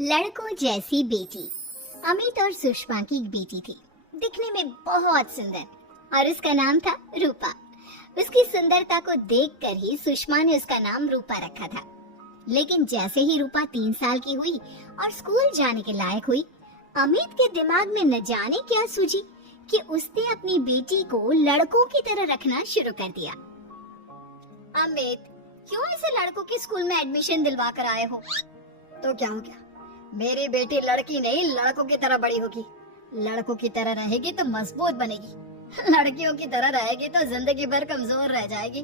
लड़कों जैसी बेटी। अमित और सुषमा की एक बेटी थी, दिखने में बहुत सुंदर और उसका नाम था रूपा। उसकी सुंदरता को देखकर ही सुषमा ने उसका नाम रूपा रखा था। लेकिन जैसे ही रूपा 3 साल की हुई और स्कूल जाने के लायक हुई, अमित के दिमाग में न जाने क्या सूझी कि उसने अपनी बेटी को लड़कों की तरह रखना शुरू कर दिया। अमित, क्यों इसे लड़कों के स्कूल में एडमिशन दिलवा कर आए हो? तो क्या हो गया, मेरी बेटी लड़की नहीं लड़कों की तरह बड़ी होगी। लड़कों की तरह रहेगी तो मजबूत बनेगी, लड़कियों की तरह रहेगी तो जिंदगी भर कमजोर रह जाएगी।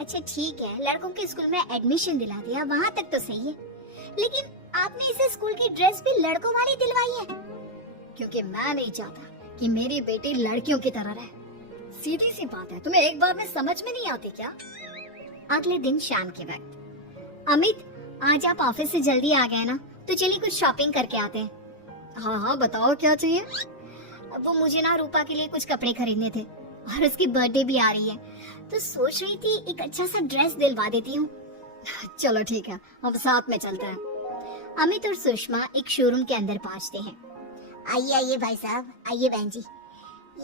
अच्छा ठीक है, लड़कों के स्कूल में एडमिशन दिला दिया, वहाँ तक तो सही है। लेकिन आपने इसे स्कूल की ड्रेस भी लड़कों वाली दिलवाई है। क्योंकि मैं नहीं चाहता कि मेरी बेटी लड़कियों की तरह रहे। सीधी सी बात है, तुम्हें एक बार में समझ में नहीं आती क्या? अगले दिन शाम के वक्त, अमित आज आप ऑफिस से जल्दी आ गए ना, तो चलिए कुछ शॉपिंग करके आते हैं। हाँ हाँ बताओ क्या चाहिए। वो मुझे ना रूपा के लिए कुछ कपड़े खरीदने थे और उसकी बर्थडे भी आ रही है, तो सोच रही थी एक अच्छा सा ड्रेस दिलवा देती हूँ। चलो ठीक है, हम साथ में चलते हैं। अमित और सुषमा एक शोरूम के अंदर पहुँचते हैं। आइए आइए भाई साहब, आइए बहन जी,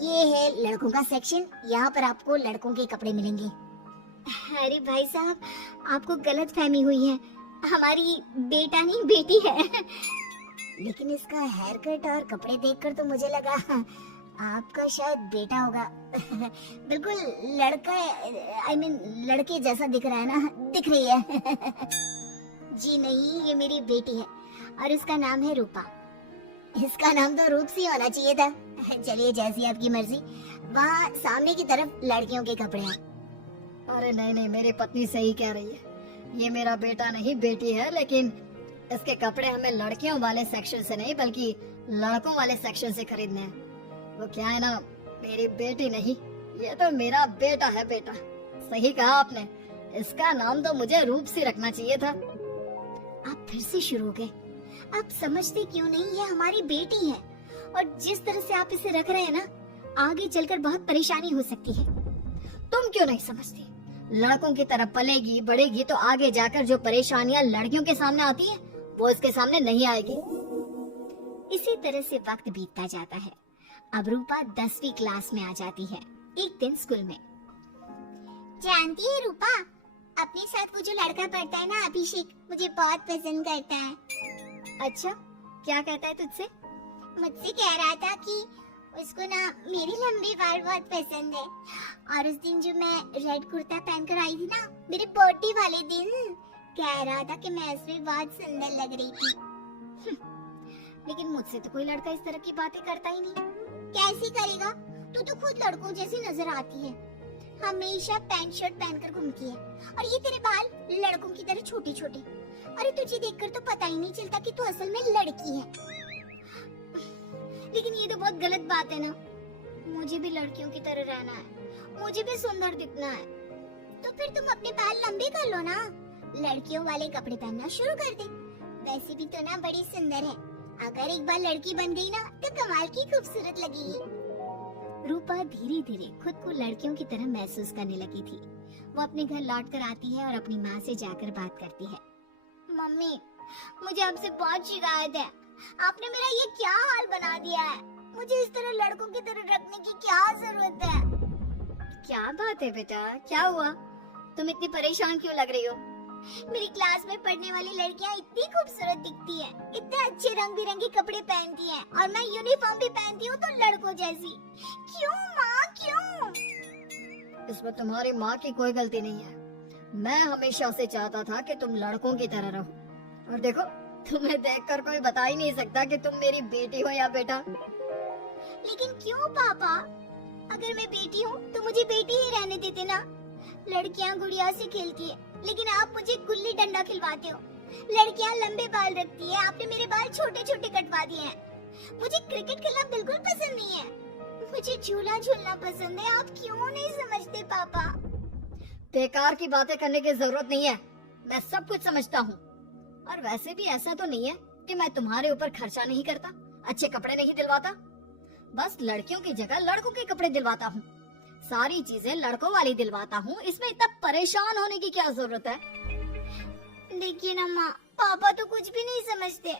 ये है लड़कों का सेक्शन, यहाँ पर आपको लड़कों के कपड़े मिलेंगे। अरे भाई साहब, आपको गलत फहमी हुई है, हमारी बेटा नहीं बेटी है। लेकिन इसका हेयर कट और कपड़े देखकर तो मुझे लगा आपका शायद बेटा होगा। बिल्कुल लड़का, आई मीन लड़के जैसा दिख रहा है ना, दिख रही है। जी नहीं, ये मेरी बेटी है और इसका नाम है रूपा। इसका नाम तो रूप सी होना चाहिए था। चलिए जैसी आपकी मर्जी, वहाँ सामने की तरफ लड़कियों के कपड़े हैं। अरे नहीं नहीं, मेरी पत्नी सही कह रही है, ये मेरा बेटा नहीं बेटी है, लेकिन इसके कपड़े हमें लड़कियों वाले सेक्शन से नहीं बल्कि लड़कों वाले सेक्शन से खरीदने हैं। वो क्या है ना, मेरी बेटी नहीं, ये तो मेरा बेटा है। बेटा सही कहा आपने, इसका नाम तो मुझे रूप सी रखना चाहिए था। आप फिर से शुरू हो गए। आप समझते क्यों नहीं, ये हमारी बेटी है और जिस तरह से आप इसे रख रहे हैं ना, आगे चलकर बहुत परेशानी हो सकती है। तुम क्यों नहीं समझती? लड़कों की तरह पलेगी बढ़ेगी तो आगे जाकर जो परेशानियां लड़कियों के सामने आती हैं, वो इसके सामने नहीं आएगी। इसी तरह से वक्त बीतता जाता है। अब रूपा 10वीं क्लास में आ जाती है। एक दिन स्कूल में, जानती है रूपा, अपने साथ वो जो लड़का पढ़ता है ना अभिषेक, मुझे बहुत पसंद करता है। अच्छा, क्या कहता है तुझसे? मुझसे कह रहा था कि उसको ना मेरी लंबी बाल बहुत पसंद है, और उस दिन जो मैं रेड कुर्ता पहनकर आई थी ना, मेरे बर्थडे वाले दिन, कह रहा था कि मैं उसमें बहुत सुंदर लग रही थी। लेकिन मुझसे तो कोई लड़का इस तरह की बातें करता ही नहीं। कैसे करेगा, तू तो खुद लड़कों जैसी नजर आती है, हमेशा पैंट शर्ट पहनकर घूमती है, और ये तेरे बाल लड़कों की तरह छोटे छोटे। अरे तुझे देखकर तो पता ही नहीं चलता कि तू असल में लड़की है। लेकिन ये तो बहुत गलत बात है ना, मुझे भी लड़कियों की तरह रहना है, मुझे भी सुंदर दिखना है। तो फिर तुम अपने बाल लंबे कर लो ना, लड़कियों वाले कपड़े पहनना शुरू कर दे। वैसे भी तो ना बड़ी सुंदर है, अगर एक बार लड़की बन गई ना तो कमाल की खूबसूरत लगेगी। रूपा धीरे धीरे खुद को लड़कियों की तरह महसूस करने लगी थी। वो अपने घर लौट कर आती है और अपनी माँ से जाकर बात करती है। मम्मी, मुझे आपसे बहुत शिकायत है, आपने मेरा ये क्या हाल बना दिया है, मुझे इस तरह लड़कों की तरह रखने की क्या जरूरत है? क्या बात है बेटा, क्या हुआ? तुम इतनी परेशान क्यों लग रही हो? मेरी क्लास में पढ़ने वाली लड़कियां इतनी खूबसूरत दिखती हैं, इतने अच्छे रंग बिरंगे कपड़े पहनती हैं, और मैं यूनिफॉर्म भी पहनती हूँ तो लड़कों जैसी। क्यों माँ, क्यों? इसमें तुम्हारी माँ की कोई गलती नहीं है। मैं हमेशा से चाहता था कि तुम लड़कों की तरह रहो, और देखो तुम्हें देखकर कोई बता ही नहीं सकता कि तुम मेरी बेटी हो या बेटा। लेकिन क्यों पापा? अगर मैं बेटी हूँ तो मुझे बेटी ही रहने देते ना। लड़कियाँ गुड़िया से खेलती है, लेकिन आप मुझे गुल्ली डंडा खिलवाते हो। लड़कियाँ लंबे बाल रखती है, आपने मेरे बाल छोटे छोटे कटवा दिए हैं। मुझे क्रिकेट खेलना बिल्कुल पसंद नहीं है, मुझे झूला झूलना पसंद है। आप क्यों नहीं समझते पापा? बेकार की बातें करने की जरूरत नहीं है, मैं सब कुछ समझता हूँ। और वैसे भी ऐसा तो नहीं है कि मैं तुम्हारे ऊपर खर्चा नहीं करता, अच्छे कपड़े नहीं दिलवाता, बस लड़कियों की जगह लड़कों के कपड़े दिलवाता हूँ, सारी चीजें लड़कों वाली दिलवाता हूँ। इसमें इतना परेशान होने की क्या जरूरत है? देखिए ना माँ, पापा तो कुछ भी नहीं समझते।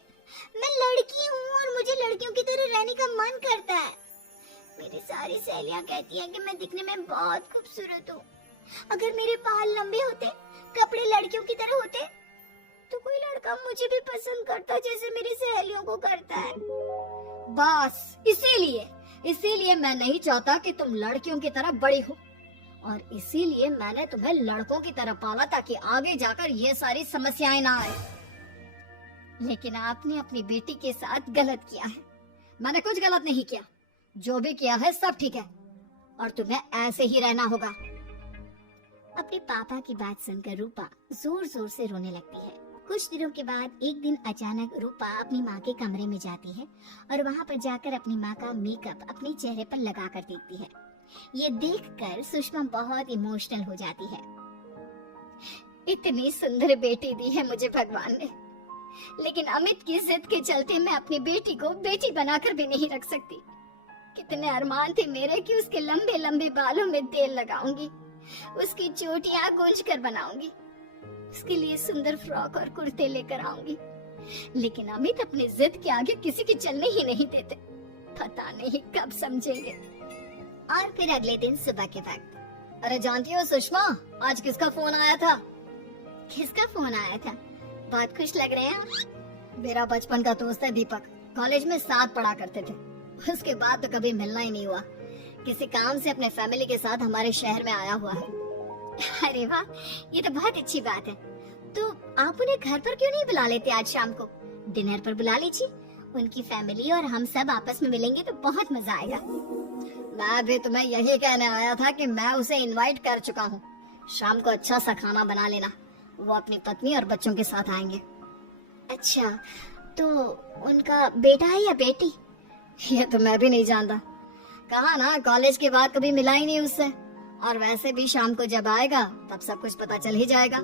मैं लड़की हूँ और मुझे लड़कियों की तरह रहने का मन करता है। मेरी सारी सहेलियां कहती हैं कि मैं दिखने में बहुत खूबसूरत हूँ। अगर मेरे बाल लंबे होते, कपड़े लड़कियों की तरह होते, तो कोई लड़का मुझे भी पसंद करता जैसे मेरी सहेलियों को करता है। बस इसीलिए मैं नहीं चाहता कि तुम लड़कियों की तरह बड़ी हो, और इसीलिए मैंने तुम्हें लड़कों की तरह पाला ताकि आगे जाकर ये सारी समस्याएं ना आए। लेकिन आपने अपनी बेटी के साथ गलत किया है। मैंने कुछ गलत नहीं किया, जो भी किया है सब ठीक है, और तुम्हें ऐसे ही रहना होगा। अपने पापा की बात सुनकर रूपा जोर जोर से रोने लगती है। कुछ दिनों के बाद एक दिन अचानक रूपा अपनी माँ के कमरे में जाती है और वहाँ पर जाकर अपनी माँ का मेकअप अपने चेहरे पर लगा कर देखती है। ये देखकर सुषमा बहुत इमोशनल हो जाती है। इतनी सुंदर बेटी दी है मुझे भगवान ने, लेकिन अमित की जिद के चलते मैं अपनी बेटी को बेटी बनाकर भी नहीं रख सकती। कितने अरमान थे मेरे कि उसके लंबे लंबे बालों में तेल लगाऊंगी, उसकी चोटियां गूंज कर बनाऊंगी, उसके लिए सुंदर फ्रॉक और कुर्ते लेकर आऊंगी। लेकिन अमित अपनी जिद के आगे किसी की चलने ही नहीं देते। पता नहीं कब समझेंगे। और फिर अगले दिन सुबह के वक्त, अरे जानती हो सुषमा, आज किसका फोन आया था? किसका फोन आया था? बहुत खुश लग रहे हैं। मेरा बचपन का दोस्त है दीपक, कॉलेज में साथ पढ़ा करते थे। उसके बाद तो कभी मिलना ही नहीं हुआ। किसी काम से अपने फैमिली के साथ हमारे शहर में आया हुआ है। अरे वाह, ये तो बहुत अच्छी बात है। तो आप उन्हें घर पर क्यों नहीं बुला लेते? आज शाम को डिनर पर बुला लीजिए। उनकी फैमिली और हम सब आपस में मिलेंगे तो बहुत मजा आएगा। मैं भी तुम्हें यही कहने आया था कि मैं उसे इनवाइट कर चुका हूँ। शाम को अच्छा सा खाना बना लेना, वो अपनी पत्नी और बच्चों के साथ आएंगे। अच्छा, तो उनका बेटा है या बेटी? ये तो मैं भी नहीं जानता। कहा ना, कॉलेज के बाद कभी मिला ही नहीं उससे, और वैसे भी शाम को जब आएगा तब सब कुछ पता चल ही जाएगा।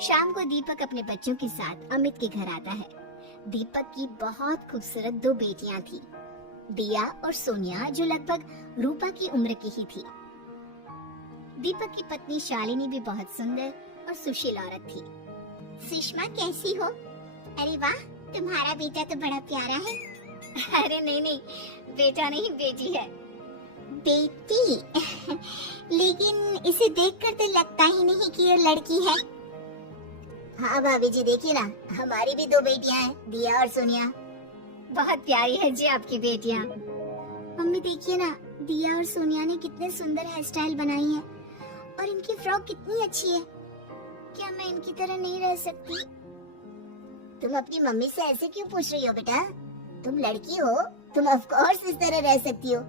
शाम को दीपक अपने बच्चों के साथ अमित के घर आता है। दीपक की बहुत खूबसूरत 2 बेटियां थी, दिया और सोनिया, जो लगभग रूपा की उम्र की ही थी। दीपक की पत्नी शालिनी भी बहुत सुंदर और सुशील औरत थी। सुषमा कैसी हो? अरे वाह, तुम्हारा बेटा तो बड़ा प्यारा है। अरे नहीं, बेटा नहीं बेटी है। बेटी? लेकिन इसे देखकर तो लगता ही नहीं कि ये लड़की है। हाँ भाभी जी, देखिए ना, हमारी भी 2 बेटियां हैं, दिया और सोनिया। बहुत प्यारी है जी आपकी बेटियां। मम्मी देखिए ना, दिया और सोनिया ने कितने सुंदर हेयर स्टाइल बनाई है, और इनकी फ्रॉक कितनी अच्छी है। क्या मैं इनकी तरह नहीं रह सकती? तुम अपनी मम्मी से ऐसे क्यों पूछ रही हो बेटा? तुम लड़की हो, तुम ऑफ कोर्स इस तरह रह सकती हो।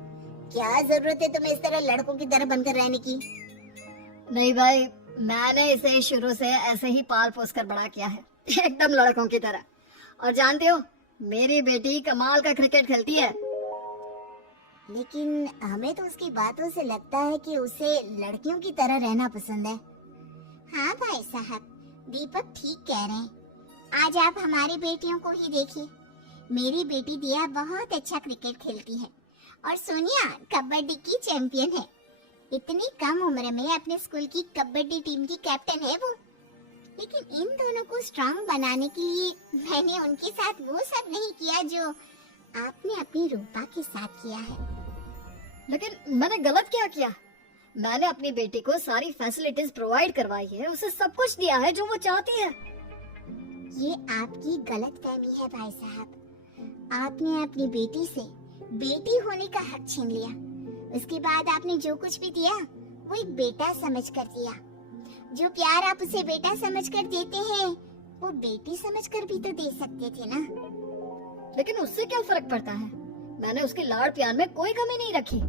क्या जरूरत है तुम्हें इस तरह लड़कों की तरह बनकर रहने की? नहीं भाई, मैंने इसे शुरू से ऐसे ही पाल पोस कर बड़ा किया है, एकदम लड़कों की तरह। और जानते हो, मेरी बेटी कमाल का क्रिकेट खेलती है। लेकिन हमें तो उसकी बातों से लगता है कि उसे लड़कियों की तरह रहना पसंद है। हाँ भाई साहब, दीपक ठीक कह रहे हैं। आज आप हमारी बेटियों को ही देखिए। मेरी बेटी दिया बहुत अच्छा क्रिकेट खेलती है, और सोनिया कबड्डी की चैंपियन है। इतनी कम उम्र में अपने स्कूल की कबड्डी टीम की कैप्टन है वो। लेकिन इन दोनों को स्ट्रांग बनाने के लिए मैंने उनके साथ वो सब नहीं किया जो आपने अपनी रूपा के साथ किया है। लेकिन मैंने गलत क्या किया? मैंने अपनी बेटी को सारी फैसिलिटीज प्रोवाइड करवाई है, उसे सब कुछ दिया है जो वो चाहती है। ये आपकी गलतफहमी है भाई साहब। आपने अपनी बेटी से बेटी होने का हक छीन लिया। उसके बाद आपने जो कुछ भी दिया वो एक बेटा समझकर दिया। जो प्यार आप उसे बेटा समझकर देते हैं, वो बेटी समझकर भी तो दे सकते थे ना। लेकिन उससे क्या फर्क पड़ता है? मैंने उसके लाड़ प्यार में कोई कमी नहीं रखी।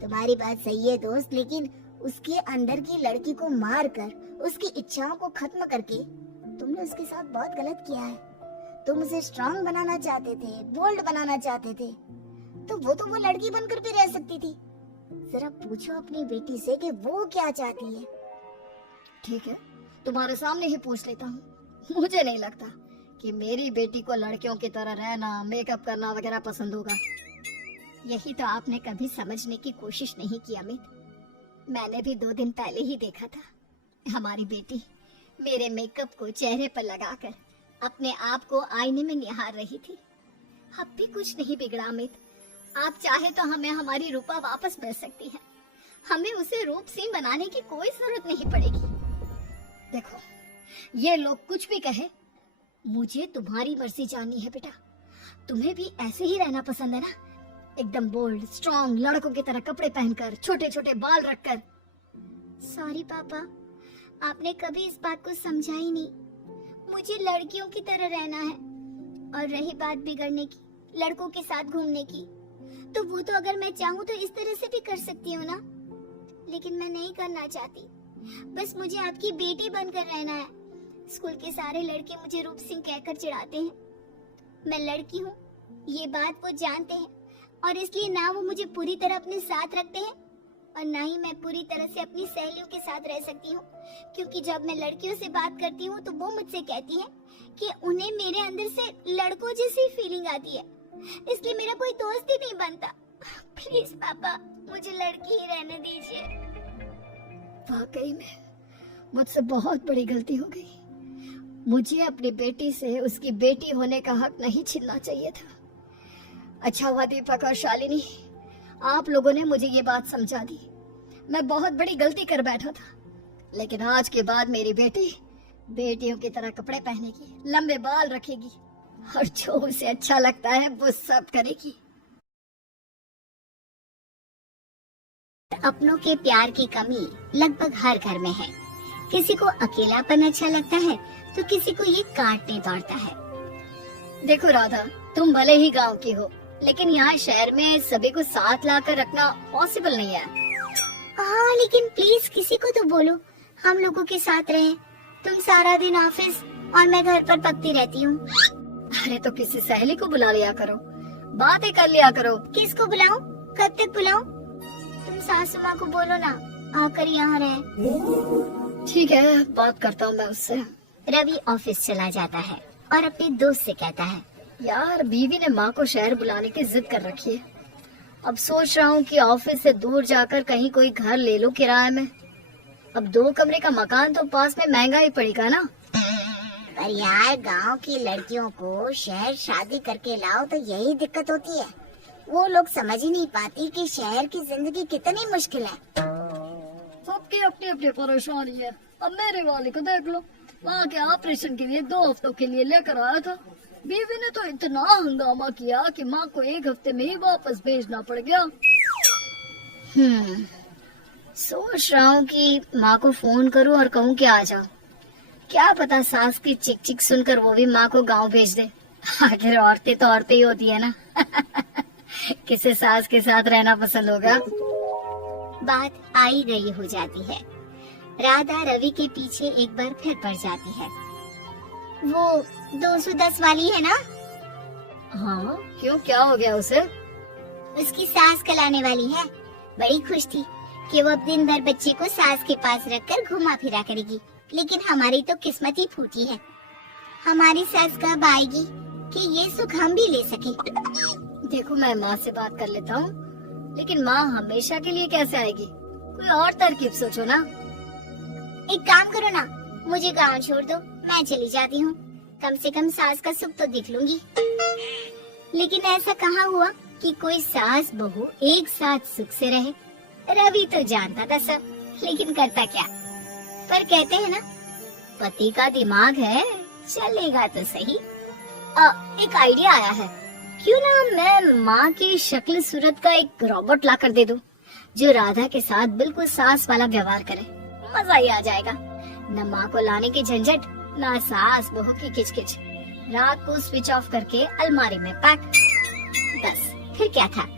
तुम्हारी बात सही है दोस्त, लेकिन उसके अंदर की लड़की को मार कर, उसकी इच्छाओं को खत्म करके तुमने उसके साथ बहुत गलत किया है। तुम उसे स्ट्रांग बनाना चाहते थे, बोल्ड बनाना चाहते थे, तो वो लड़की बनकर भी रह सकती थी। जरा पूछो अपनी बेटी से कि वो क्या चाहती है। ठीक है, तुम्हारे सामने ही पूछ लेता हूँ। मुझे नहीं लगता कि मेरी बेटी को लड़कियों की तरह रहना, मेकअप करना वगैरह पसंद होगा। यही तो आपने कभी समझने की कोशिश नहीं की अमित। मैंने भी 2 दिन पहले ही देखा था हमारी बेटी मेरे मेकअप को चेहरे पर लगाकर अपने आप को आईने में निहार रही थी। अब भी कुछ नहीं बिगड़ा अमित। आप चाहे तो हमें हमारी रूपा वापस मिल सकती है। हमें उसे रूप सिंह बनाने की कोई जरूरत नहीं पड़ेगी। देखो, ये लोग कुछ भी कहे, मुझे तुम्हारी मर्जी जाननी है बेटा। तुम्हें भी ऐसे ही रहना पसंद है ना? एकदम बोल्ड, स्ट्रॉन्ग, लड़कों की तरह कपड़े पहनकर, छोटे छोटे बाल रखकर। सॉरी पापा, आपने कभी इस बात को समझा ही नहीं। मुझे लड़कियों की तरह रहना है। और रही बात बिगड़ने की, लड़कों के साथ घूमने की, तो वो तो अगर मैं चाहूँ तो इस तरह से भी कर सकती हूँ ना। लेकिन मैं नहीं करना चाहती। बस मुझे आपकी बेटी बनकर रहना है। स्कूल के सारे लड़के मुझे रूप सिंह कहकर चिढ़ाते हैं। मैं लड़की हूँ, ये बात वो जानते हैं, और इसलिए ना वो मुझे पूरी तरह अपने साथ रखते हैं और ना ही मैं पूरी तरह से अपनी सहेलियों के साथ रह सकती हूँ। क्योंकि जब मैं लड़कियों से बात करती हूँ तो वो मुझसे कहती हैं कि उन्हें मेरे अंदर से लड़कों जैसी फीलिंग आती है, इसलिए मेरा कोई दोस्त ही नहीं बनता। प्लीज पापा, मुझे लड़की ही रहने दीजिए। वाकई में मुझसे बहुत बड़ी गलती हो गई। मुझे अपनी बेटी से उसकी बेटी होने का हक नहीं छीनना चाहिए था। अच्छा हुआ दीपक और शालिनी, आप लोगों ने मुझे ये बात समझा दी। मैं बहुत बड़ी गलती कर बैठा था, लेकिन आज के बाद मेरी बेटी बेटियों की तरह कपड़े पहनेगी, लंबे बाल रखेगी और जो उसे अच्छा लगता है वो सब करेगी। अपनों के प्यार की कमी लगभग हर घर में है। किसी को अकेलापन अच्छा लगता है तो किसी को ये काटने दौड़ता है। देखो राधा, तुम भले ही गांव की हो, लेकिन यहाँ शहर में सभी को साथ लाकर रखना पॉसिबल नहीं है। हाँ, लेकिन प्लीज किसी को तो बोलो हम लोगों के साथ रहे। तुम सारा दिन ऑफिस और मैं घर पर पकती रहती हूँ। अरे तो किसी सहेली को बुला लिया करो, बातें कर लिया करो। किसको बुलाऊं? कब तक बुलाऊं? तुम सासू माँ को बोलो ना आकर यहाँ रहे। ठीक है, बात करता हूँ मैं उससे। रवि ऑफिस चला जाता है और अपने दोस्त से कहता है, यार बीवी ने माँ को शहर बुलाने की जिद कर रखी है। अब सोच रहा हूँ कि ऑफिस से दूर जाकर कहीं कोई घर ले लो किराए में। अब 2 कमरे का मकान तो पास में महंगा ही पड़ेगा ना। पर यार गांव की लड़कियों को शहर शादी करके लाओ तो यही दिक्कत होती है। वो लोग समझ ही नहीं पाती कि शहर की जिंदगी कितनी मुश्किल है। सबकी अपनी अपनी परेशानी है। अब मेरे वाले को देख लो, माँ के ऑपरेशन के लिए 2 हफ्तों के लिए लेकर आया था। बीवी ने तो इतना हंगामा किया कि माँ को 1 हफ्ते में ही वापस भेजना पड़ गया। सोच रहा हूँ कि माँ को फोन करूँ और कहूँ कि आ जाओ। क्या पता सास की चिक चिक सुनकर वो भी माँ को गांव भेज दे। आखिर औरतें तो औरतें ही होती है ना। किसे सास के साथ रहना पसंद होगा। बात आई गई हो जाती है। राधा रवि के पीछे एक बार फिर पड़ जाती है। वो 210 वाली है ना? हाँ, क्यों, क्या हो गया उसे? उसकी सास कलाने वाली है। बड़ी खुश थी कि वो अब दिन भर बच्चे को सास के पास रखकर घुमा फिरा करेगी। लेकिन हमारी तो किस्मत ही फूटी है। हमारी सास कब आएगी कि ये सुख हम भी ले सके। देखो, मैं माँ से बात कर लेता हूँ, लेकिन माँ हमेशा के लिए कैसे आएगी? कोई और तरकीब सोचो ना। एक काम करो ना, मुझे गांव छोड़ दो, मैं चली जाती हूँ। कम से कम सास का सुख तो देख लूंगी। लेकिन ऐसा कहाँ हुआ कि कोई सास बहू एक साथ सुख से रहे। रवि तो जानता था सब, लेकिन करता क्या। पर कहते हैं ना, पति का दिमाग है, चलेगा तो सही। एक आइडिया आया है। क्यों ना मैं माँ की शक्ल सूरत का एक रोबोट ला कर दे दूं, जो राधा के साथ बिल्कुल सास वाला व्यवहार करे। मजा ही आ जाएगा। न माँ को लाने की झंझट, न सास बहू की किचकिच। रात को स्विच ऑफ करके अलमारी में पैक। बस फिर क्या था।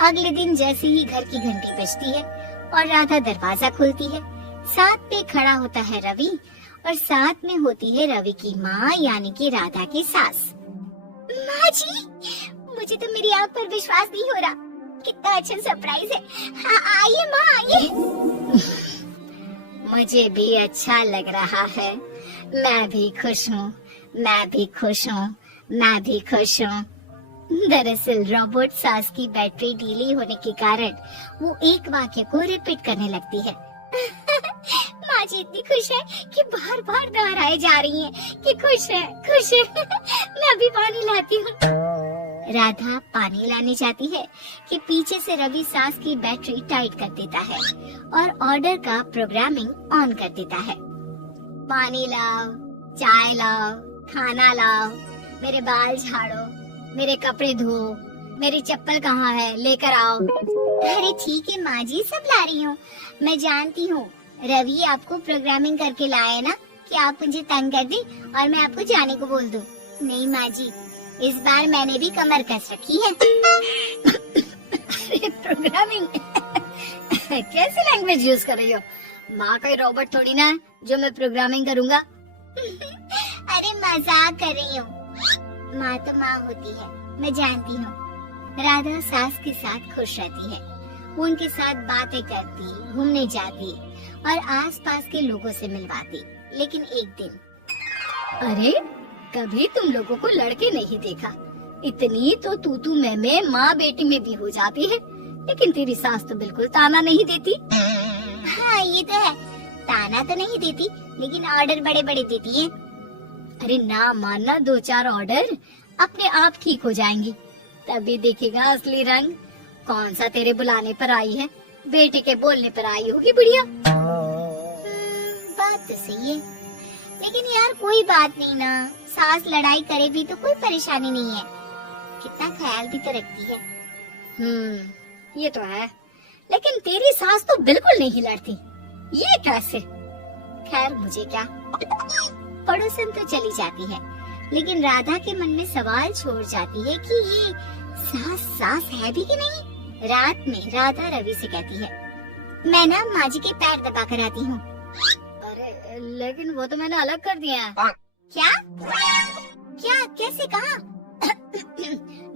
अगले दिन जैसे ही घर की घंटी बजती है और राधा दरवाजा खोलती है, साथ पे खड़ा होता है रवि और साथ में होती है रवि की माँ यानी कि राधा की सास। माँ जी, मुझे तो मेरी आँख पर विश्वास नहीं हो रहा। कितना अच्छा सरप्राइज है। हाँ, आइए माँ, आइए। मुझे भी अच्छा लग रहा है। मैं भी खुश हूँ, मैं भी खुश हूँ, मैं भी खुश हूँ। दरअसल रोबोट सास की बैटरी ढीली होने के कारण वो एक वाक्य को रिपीट करने लगती है। माँ जी इतनी खुश है कि बार बार दोहराई जा रही हैं कि खुश है खुश है। मैं अभी पानी लाती हूँ। राधा पानी लाने जाती है कि पीछे से रवि सास की बैटरी टाइट कर देता है और ऑर्डर का प्रोग्रामिंग ऑन कर देता है। पानी लाओ, चाय लाओ, खाना लाओ, मेरे बाल झाड़ो, मेरे कपड़े धो, मेरी चप्पल कहाँ है, लेकर आओ। अरे ठीक है माँ जी, सब ला रही हूँ। मैं जानती हूँ रवि आपको प्रोग्रामिंग करके लाया ना कि आप मुझे तंग कर दी और मैं आपको जाने को बोल दूँ। नहीं माँ जी, इस बार मैंने भी कमर कस रखी है। अरे प्रोग्रामिंग कैसी लैंग्वेज यूज कर रही हो? माँ कोई रोबोट थोड़ी ना है जो मैं प्रोग्रामिंग करूँगा। अरे मजाक कर रही हूँ। माँ तो माँ होती है, मैं जानती हूँ। राधा सास के साथ खुश रहती है। वो उनके साथ बातें करती, घूमने जाती और आसपास के लोगों से मिलवाती। लेकिन एक दिन, अरे कभी तुम लोगों को लड़के नहीं देखा। इतनी तो तू मैं माँ बेटी में भी हो जाती है, लेकिन तेरी सास तो बिल्कुल ताना नहीं देती। हाँ ये तो है, ताना तो नहीं देती लेकिन ऑर्डर बड़े बड़े देती है। अरे ना मानना, 2-4 ऑर्डर अपने आप ठीक हो जाएंगे, तभी देखेगा असली रंग। कौन सा तेरे बुलाने पर आई है, बेटे के बोलने पर आई होगी बुढ़िया। बात तो सही है, लेकिन यार कोई बात नहीं ना, सास लड़ाई करे भी तो कोई परेशानी नहीं है। कितना ख्याल भी तो रखती है। ये तो है, लेकिन तेरी सास तो बिल्कुल नहीं लड़ती, ये कैसे? खैर मुझे क्या, पड़ोसन तो चली जाती है, लेकिन राधा के मन में सवाल छोड़ जाती है कि ये सास है भी कि नहीं। रात में राधा रवि से कहती है, मैं ना माँ जी के पैर दबा कर आती हूँ। अरे लेकिन वो तो मैंने अलग कर दिया है। क्या क्या कैसे कहा?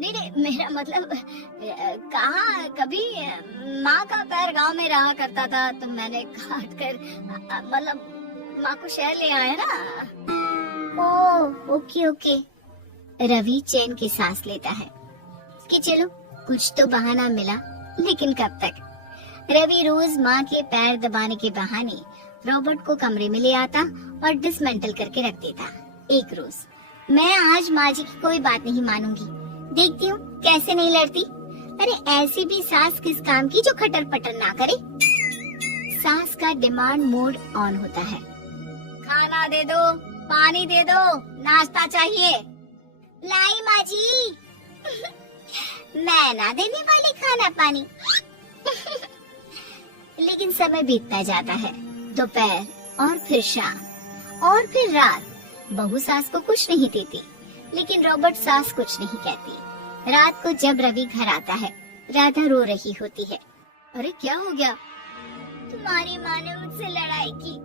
नहीं, मेरा मतलब कहा, कभी माँ का पैर गांव में रहा करता था तो मैंने काट कर मतलब माँ को शहर ले आया ना। Oh okay. रवि चैन की सांस लेता है कि चलो कुछ तो बहाना मिला, लेकिन कब तक? रवि रोज माँ के पैर दबाने के बहाने रोबोट को कमरे में ले आता और डिसमेंटल करके रख देता। एक रोज, मैं आज माँ जी की कोई बात नहीं मानूंगी, देखती हूँ कैसे नहीं लड़ती। अरे ऐसी भी सास किस काम की जो खटर पटर ना करे। सास का डिमांड मोड ऑन होता है। खाना दे दो, पानी दे दो, नाश्ता चाहिए। लाई माँ जी। मैं ना देने वाली खाना पानी। लेकिन समय बीतता जाता है, दोपहर और फिर शाम और फिर रात। बहू सास को कुछ नहीं देती, लेकिन रॉबर्ट सास कुछ नहीं कहती। रात को जब रवि घर आता है, राधा रो रही होती है। अरे क्या हो गया? तुम्हारी माँ ने मुझसे लड़ाई की,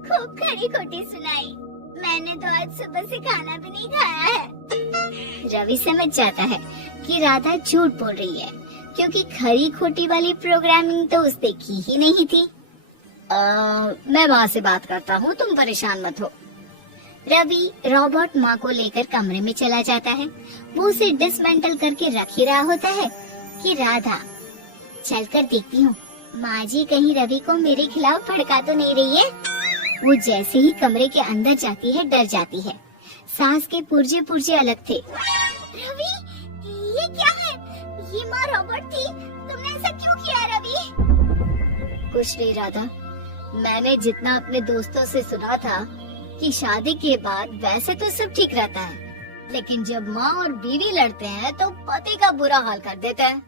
खूब खरी खोटी सुनाई। मैंने तो आज सुबह से खाना भी नहीं खाया है। रवि समझ जाता है कि राधा झूठ बोल रही है, क्योंकि खरी खोटी वाली प्रोग्रामिंग तो उसने की ही नहीं थी। मैं माँ से बात करता हूँ, तुम परेशान मत हो। रवि रॉबर्ट माँ को लेकर कमरे में चला जाता है। वो उसे डिसमेंटल करके रख ही रहा होता है कि राधा, चलकर देखती हूँ माँ जी कहीं रवि को मेरे खिलाफ भड़का तो नहीं रही है। वो जैसे ही कमरे के अंदर जाती है, डर जाती है। सांस के पुर्जे पुर्जे अलग थे। रवि, ये क्या है? ये माँ रॉबर्ट थी, तुमने ऐसा क्यों किया रवि? कुछ नहीं राधा, मैंने जितना अपने दोस्तों से सुना था कि शादी के बाद वैसे तो सब ठीक रहता है, लेकिन जब माँ और बीवी लड़ते हैं तो पति का बुरा हाल कर देते हैं।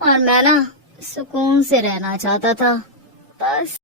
और मैं ना सुकून से रहना चाहता था, बस।